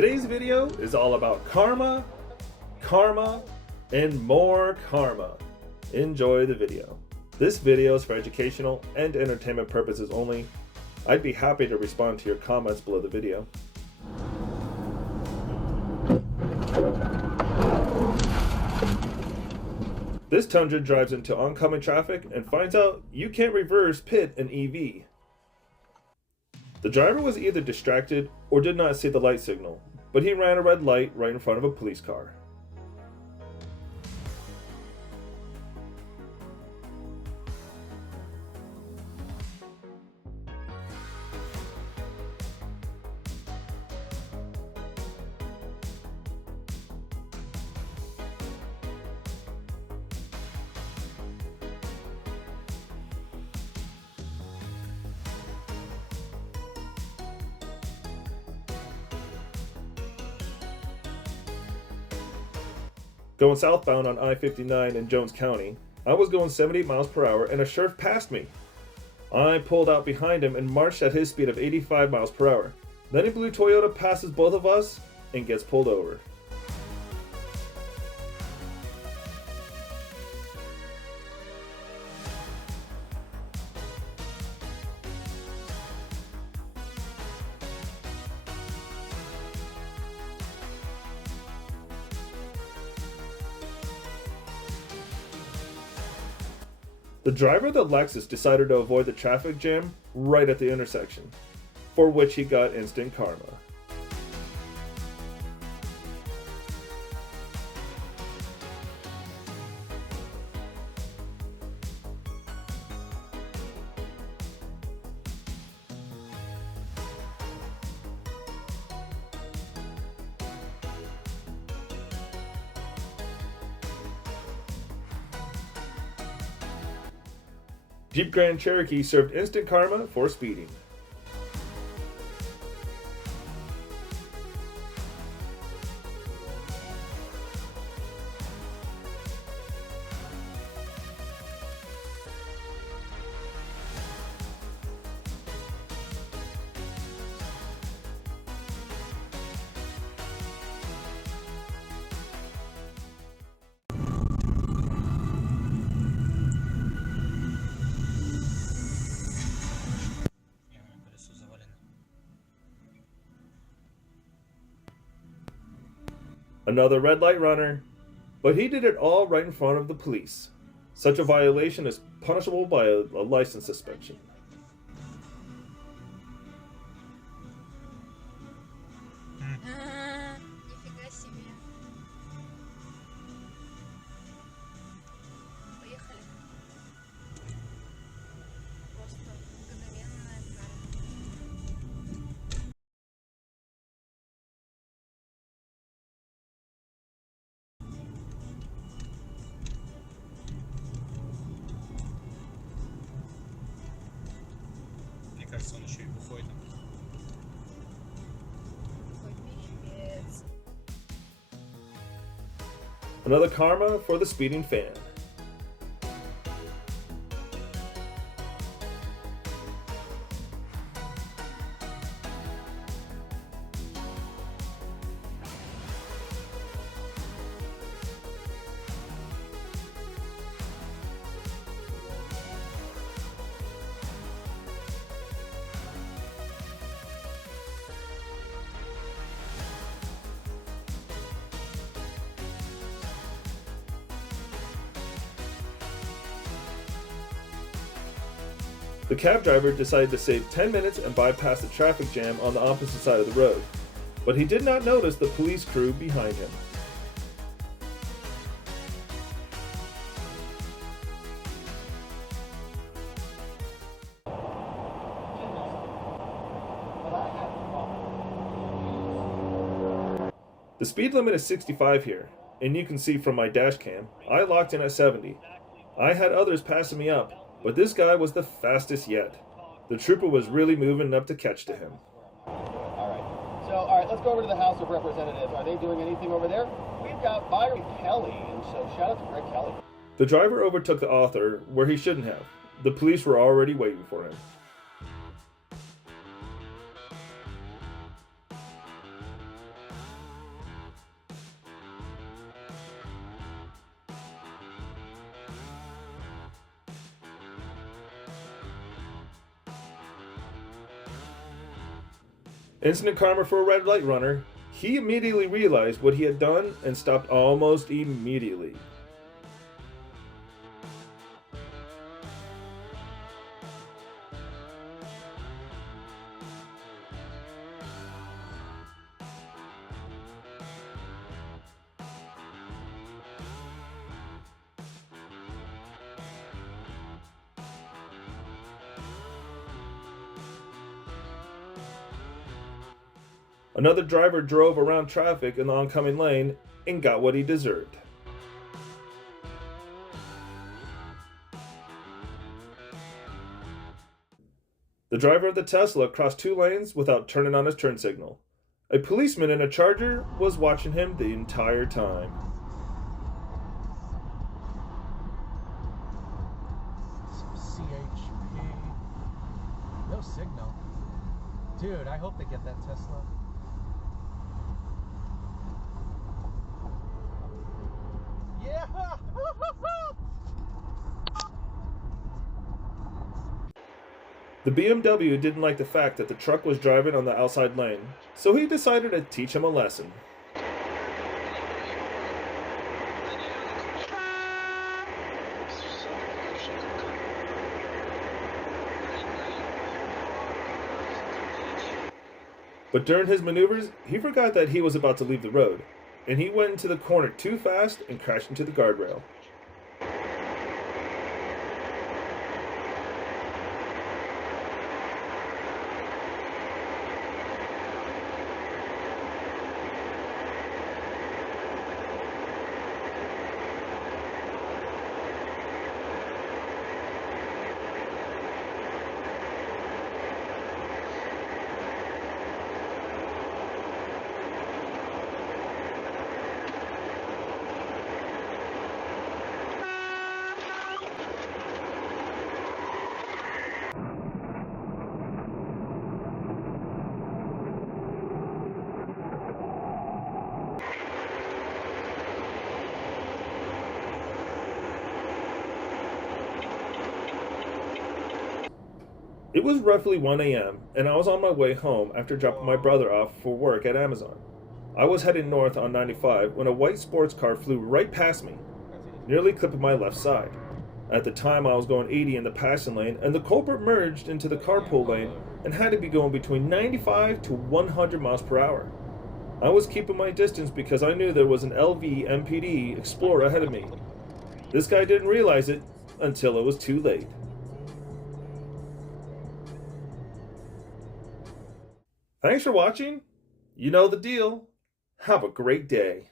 Today's video is all about karma, and more karma. Enjoy the video. This video is for educational and entertainment purposes only. I'd be happy to respond to your comments below the video. This Tundra drives into oncoming traffic and finds out you can't reverse pit an EV. The driver was either distracted or did not see the light signal, but he ran a red light right in front of a police car. Going southbound on I-59 in Jones County, I was going 78 miles per hour and a sheriff passed me. I pulled out behind him and marched at his speed of 85 miles per hour. Then a blue Toyota passes both of us and gets pulled over. The driver of the Lexus decided to avoid the traffic jam right at the intersection, for which he got instant karma. Jeep Grand Cherokee served instant karma for speeding. Another red light runner, but he did it all right in front of the police. Such a violation is punishable by a license suspension. Нифига себе. Поехали. Просто мгновенная кара. Мне кажется, он еще и бухой там. Ой, пипец. Another karma for the speeding fan. The cab driver decided to save 10 minutes and bypass the traffic jam on the opposite side of the road, but he did not notice the police crew behind him. The speed limit is 65 here, and you can see from my dash cam, I locked in at 70. I had others passing me up, but this guy was the fastest yet. The trooper was really moving up to catch to him. All right, let's go over to the House of Representatives. Are they doing anything over there? We've got Byron Kelly, and so shout out to Greg Kelly. The driver overtook the author where he shouldn't have. The police were already waiting for him. Instant karma for a red light runner. He immediately realized what he had done and stopped almost immediately. Another driver drove around traffic in the oncoming lane and got what he deserved. The driver of the Tesla crossed 2 lanes without turning on his turn signal. A policeman in a Charger was watching him the entire time. Some CHP. No signal. Dude, I hope they get that Tesla. Yeah! The BMW didn't like the fact that the truck was driving on the outside lane, so he decided to teach him a lesson. But during his maneuvers, he forgot that he was about to leave the road, and he went into the corner too fast and crashed into the guardrail. It was roughly 1 a.m., and I was on my way home after dropping my brother off for work at Amazon. I was heading north on 95 when a white sports car flew right past me, nearly clipping my left side. At the time, I was going 80 in the passing lane, and the culprit merged into the carpool lane and had to be going between 95 to 100 miles per hour. I was keeping my distance because I knew there was an LV MPD Explorer ahead of me. This guy didn't realize it until it was too late. Thanks for watching. You know the deal. Have a great day.